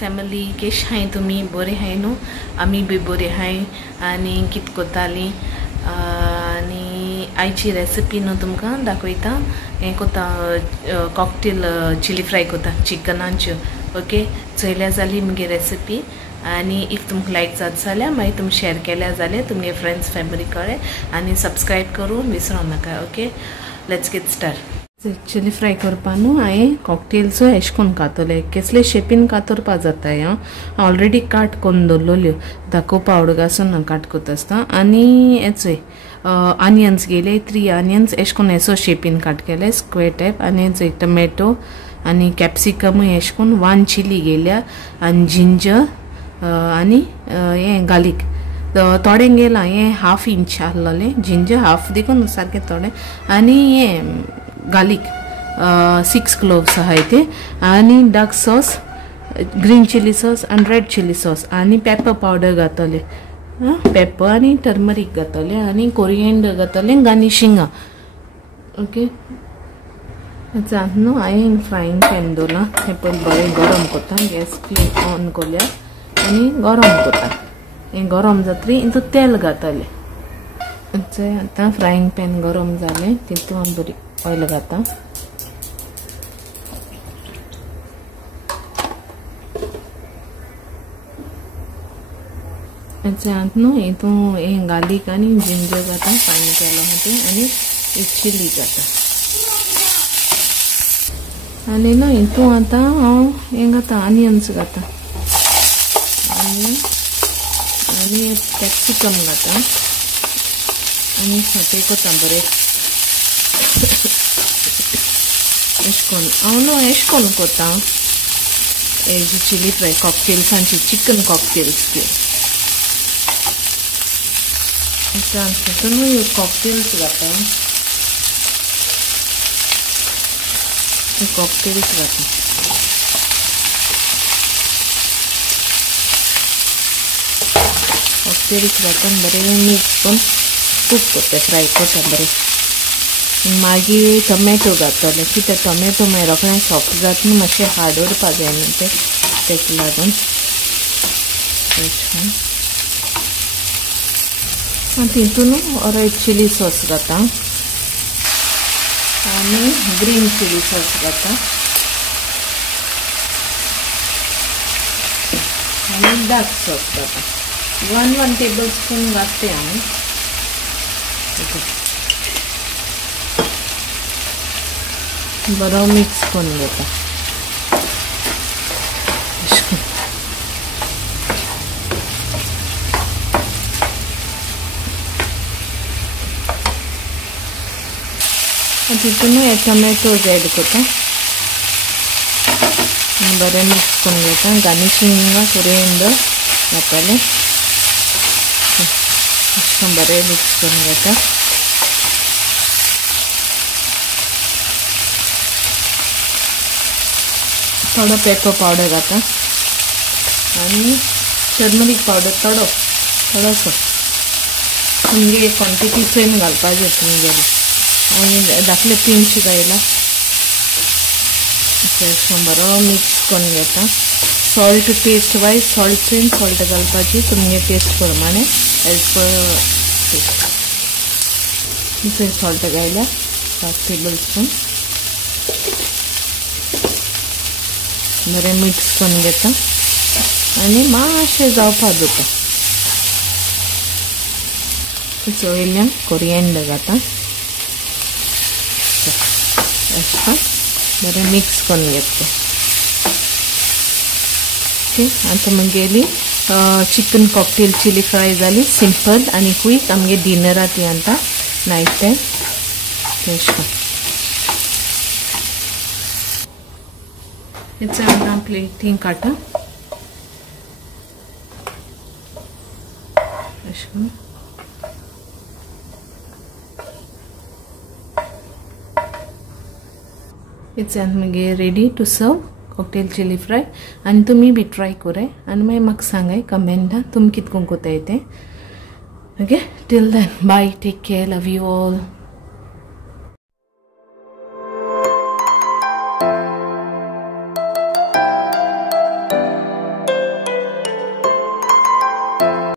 family केश हाय तुम्ही बरे हाय न्हू आमी बी बरे हाय आनी कित कोताली आनी आयची रेसिपी न्हू तुमकां दाखयता हें कोता कॉकटेल चिली फ्राय कोता चिकनाच्यो ओके चोयल्या जाली मुगे रेसिपी आनी इफ तुमकां लायक जात जाल्यार मागीर तुमी शेअर केल्या जाल्यार तुमगे फ्रेंड्स फॅमिली कडेन आनी सबस्क्रायब करून विसरूं नाका okay let's get start chilli fry करपा न्हू हांवें कॉकटेल्सो एश कोन्न कातोले केसले शेपीन कातरपा जाता हांव ऑलरेडी काट कोन्न दवरलोल्यो दाखो पावडर घासून काट कोता आसता आनी हेचोय ऑनियन्स गेले 3 ऑनियन्स एश कोन्न एसो शेपीन काट केले स्क्वेअर टायप आनी हेचो टोमॅटो आनी कॅप्सिकमूय एश कोन्न 1 चिली गेल्या आनी जिंजर आनी हें गार्लीक थोडे गेला हें हाफ इंच आहलोलें जिंजर हाफ देखून सारकें थोडे आनी हें गार्लिक 6 क्लोव्स आहाय ते आनी dark sauce green chilli sauce आनी रेड चिली सॉस आनी पेपर पावडर घातले पेपर आनी टर्मरीक घातले आनी कोरिएंडर घातले गार्निशिंगा ओके जात न्हू हांवें फ्रायींग पॅन दवरला हें पयलीं बरें गरम कोता गॅस फ्लेम ऑन कोल्या आनी गरम कोता हें गरम जातरी हितून तेल घातले आतां फ्रायींग पॅन गरम जालें तितून बरी ऑयल घाता आतां न्हू हितून हें गार्लीक आनी जिंजर घाता फ्राय केलो ते आनी चिली घाता आनी न्हू हितून आतां हांव हें घाता ऑनियन्स घाता आनी कॅप्सिकम घाता आनी साटे कोता बरें एशकोन हांव न्हू एशकोन कोता हेजी चिली फ्राय कॉकटेल्सांची चिकन कॉकटेल्स त्यो तितून कॉकटेल्स घाता कॉकटेल्स घाता कॉकटेल्स घातून बरें मिक्स करून कूक करता फ्राय करता बरें मागीर टोमॅटो घातले कित्याक टोमॅटो मागीर रोखडें सॉफ्ट जाता न्हू मातशें हार्ड उरपा जाय न्हू तें तेका लागून तितून रेड चिली सॉस घाता आनी ग्रीन चिली सॉस घाता आनी डार्क सॉस घाता 1 टेबल स्पून घालते हांव बरो मिक्स करून घेता तितून हे टोमॅटोज एड करता बरें मिक्स करून घेता गार्निशिंग कोरिएंडर घातले बरें मिक्स करून घेता थोडो पेपर पावडर घाता आनी टर्मरीक पावडर थोडोसो तुमगे क्वॉन्टिटी सेम घालपा जाय तुमगेली आनी धाकले पिंच घायला बरो मिक्स करून घेता सॉल्ट टेस्ट वायज सॉल्ट घालपाची तुमगे टेस्ट प्रमाणे एज पर टेस्ट सॉल्ट घायला 5 टेबल स्पून बरें मिक्स करून घेता आनी मातशें जावपा दवरता वयल्यान कोरिएंडर घाता बरें मिक्स करून घेता ओके आतां मुगेली चिकन कॉकटेल चिली फ्राय जाली सिंपल आनी क्विक आमगे डिनराक ती आतां नायट टायम तेश इट्स आतां प्लेटीन काटा इट्स मागीर ready to serve cocktail chilli fry आनी तुमी बी ट्राय कराय आनी मागीर म्हाका सांगाय कमेंटान तुमी कितको कोताय तें okay till then bye take care love you all